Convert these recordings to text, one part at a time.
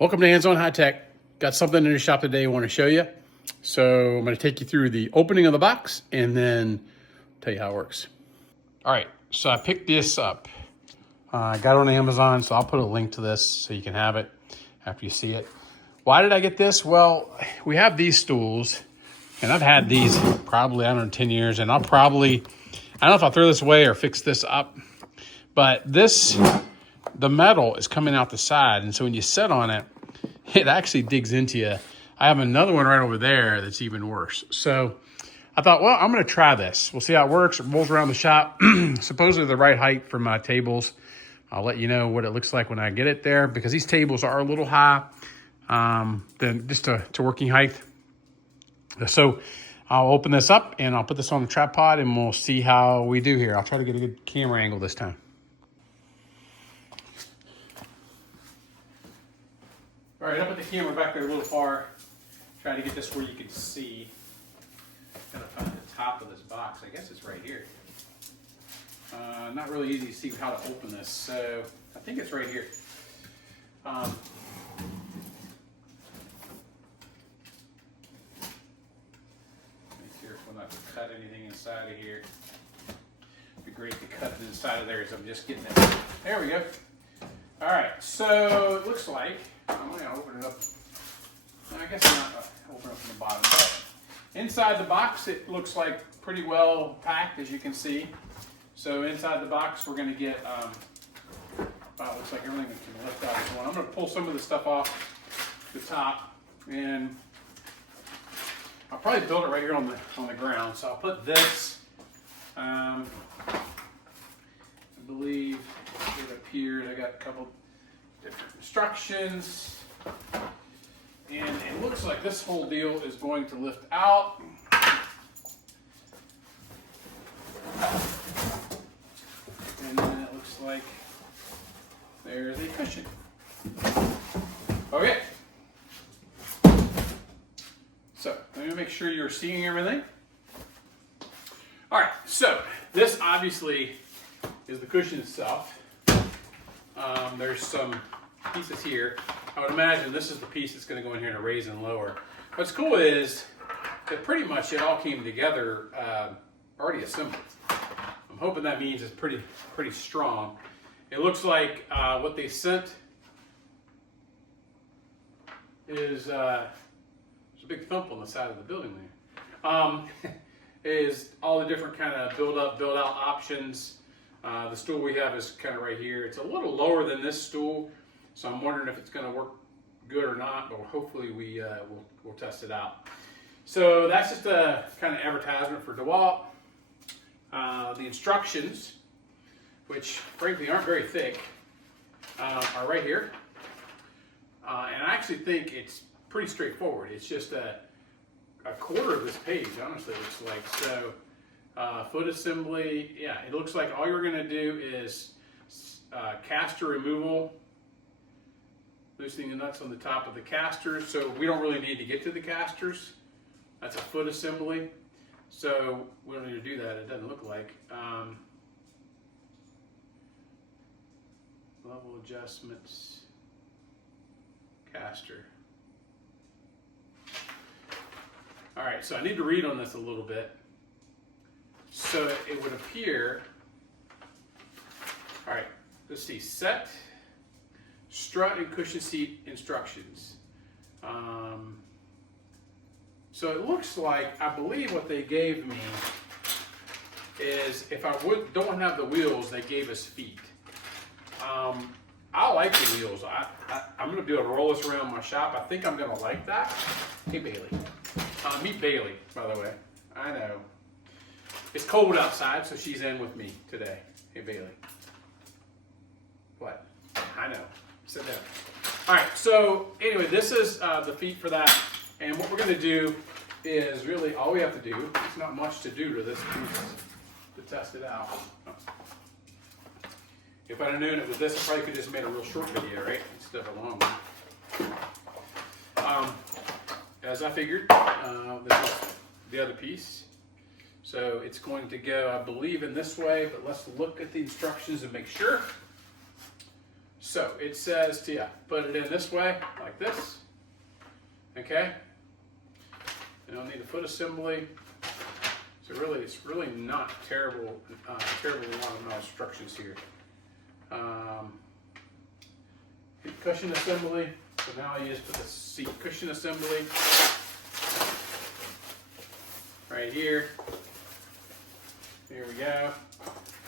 Welcome to Hands On High Tech. Got something in the shop today I want to show you. So I'm going to take you through the opening of the box and then tell you how it works. All right, so I picked this up. I got it on Amazon, so I'll put a link to this so you can have it after you see it. Why did I get this? Well, we have these stools, and I've had these probably, I don't know, 10 years, and I don't know if I'll throw this away or fix this up, but the metal is coming out the side, and so when you sit on it, it actually digs into you. I have another one right over there that's even worse. So I thought, well, I'm going to try this. We'll see how it works. It rolls around the shop. Supposedly the right height for my tables. I'll let you know what it looks like when I get it there, because these tables are a little high than just to working height. So I'll open this up and I'll put this on the tripod and we'll see how we do here. I'll try to get a good camera angle this time. All right, I'll put the camera back there a little far. Try to get this where you can see. Gotta find the top of this box. I guess it's right here. Not really easy to see how to open this, so I think it's right here. Make careful not to cut anything inside of here. It'd be great to cut it inside of there as I'm just getting it. There we go. All right, so it looks like, I'm gonna open it up. I guess not open up from the bottom, but inside the box, it looks like pretty well packed, as you can see. So inside the box, we're gonna get, it looks like everything can lift out as one. I'm gonna pull some of the stuff off the top, and I'll probably build it right here on the ground. So I'll put this, I believe it appeared, I got a couple different instructions, and it looks like this whole deal is going to lift out. And then it looks like there's a cushion. Okay. So let me make sure you're seeing everything. All right, so this obviously is the cushion itself. There's some pieces here. I would imagine this is the piece that's going to go in here and raise and lower. What's cool is that pretty much it all came together already assembled. I'm hoping that means it's pretty strong. It looks like what they sent is there's a big thump on the side of the building there. Is all the different kind of build up, build out options. The stool we have is kind of right here. It's a little lower than this stool, so I'm wondering if it's going to work good or not, but hopefully we'll test it out. So that's just a kind of advertisement for Dewalt. The instructions, which frankly aren't very thick, are right here. And I actually think it's pretty straightforward. It's just a quarter of this page, honestly, it looks like. So foot assembly, yeah, it looks like all you're going to do is caster removal, loosening the nuts on the top of the casters. So we don't really need to get to the casters. That's a foot assembly. So we don't need to do that, it doesn't look like. Level adjustments, caster. All right, so I need to read on this a little bit. So it would appear, all right, let's see, set, strut, and cushion seat instructions. So it looks like, I believe what they gave me is if I don't have the wheels, they gave us feet. I like the wheels. I'm going to be able to roll this around my shop. I think I'm going to like that. Hey, Bailey. Meet Bailey, by the way. I know. It's cold outside, so she's in with me today. Hey, Bailey. What? I know. Sit down. All right, so anyway, this is the feet for that. And what we're going to do is really all we have to do. There's not much to do to this piece to test it out. If I'd have known it was this, I probably could have just made a real short video, right? Instead of a long one. As I figured, this is the other piece. So it's going to go, I believe, in this way, but let's look at the instructions and make sure. So it says to put it in this way, like this. Okay. You don't need a foot assembly. So really, it's really not terribly a lot of instructions here. Cushion assembly. So now you just put the seat cushion assembly right here. Here we go.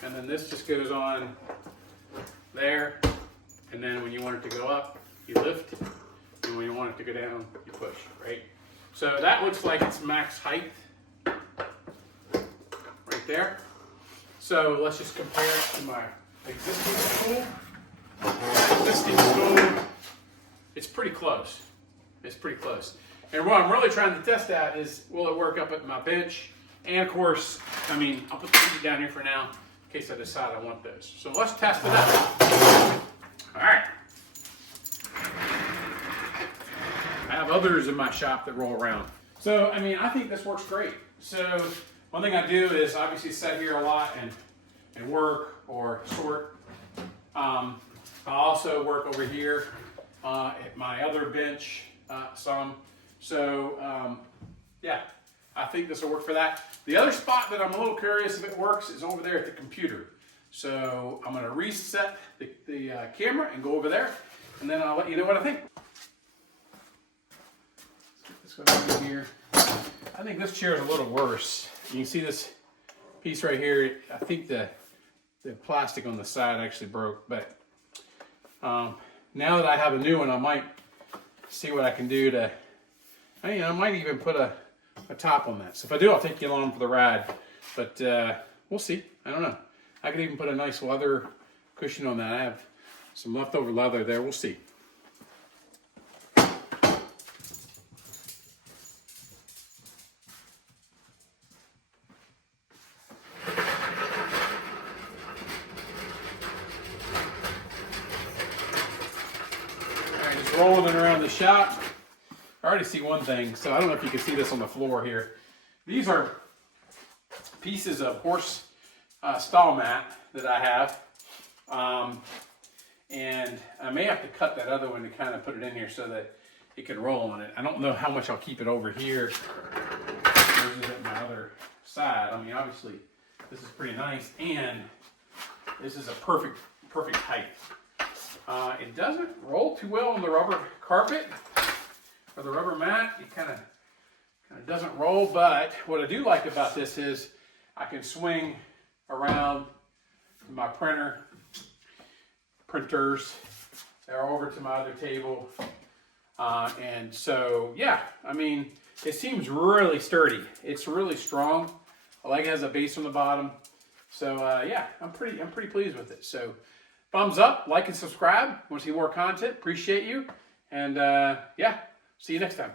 And then this just goes on there. And then when you want it to go up, you lift. And when you want it to go down, you push, right? So that looks like it's max height right there. So let's just compare it to my existing stool. Existing stool, it's pretty close. It's pretty close. And what I'm really trying to test out is, will it work up at my bench? And of course, I mean, I'll put the seat down here for now in case I decide I want those. So let's test it out. All right. I have others in my shop that roll around. So, I mean, I think this works great. So one thing I do is obviously sit here a lot and work or sort. I also work over here at my other bench some. So, yeah, I think this will work for that. The other spot that I'm a little curious if it works is over there at the computer. So I'm going to reset the camera and go over there, and then I'll let you know what I think. Let's get this over here. I think this chair is a little worse. You can see this piece right here. I think the plastic on the side actually broke, but now that I have a new one, I might see what I can do to, I might even put a top on that. So if I do, I'll take you along for the ride, but we'll see. I don't know. I could even put a nice leather cushion on that. I have some leftover leather there. We'll see. Rolling it around the shop. I already see one thing, so I don't know if you can see this on the floor here. These are pieces of horse stall mat that I have, and I may have to cut that other one to kind of put it in here so that it can roll on it. I don't know how much I'll keep it over here versus at my other side. I mean, obviously this is pretty nice, and this is a perfect height. It doesn't roll too well on the rubber carpet or the rubber mat. It kind of doesn't roll, but what I do like about this is I can swing around my printers. They're over to my other table. And so, yeah, I mean, it seems really sturdy. It's really strong. I like it has a base on the bottom. So, yeah, I'm pretty pleased with it. So, thumbs up, like and subscribe. Want to see more content? Appreciate you. And yeah, see you next time.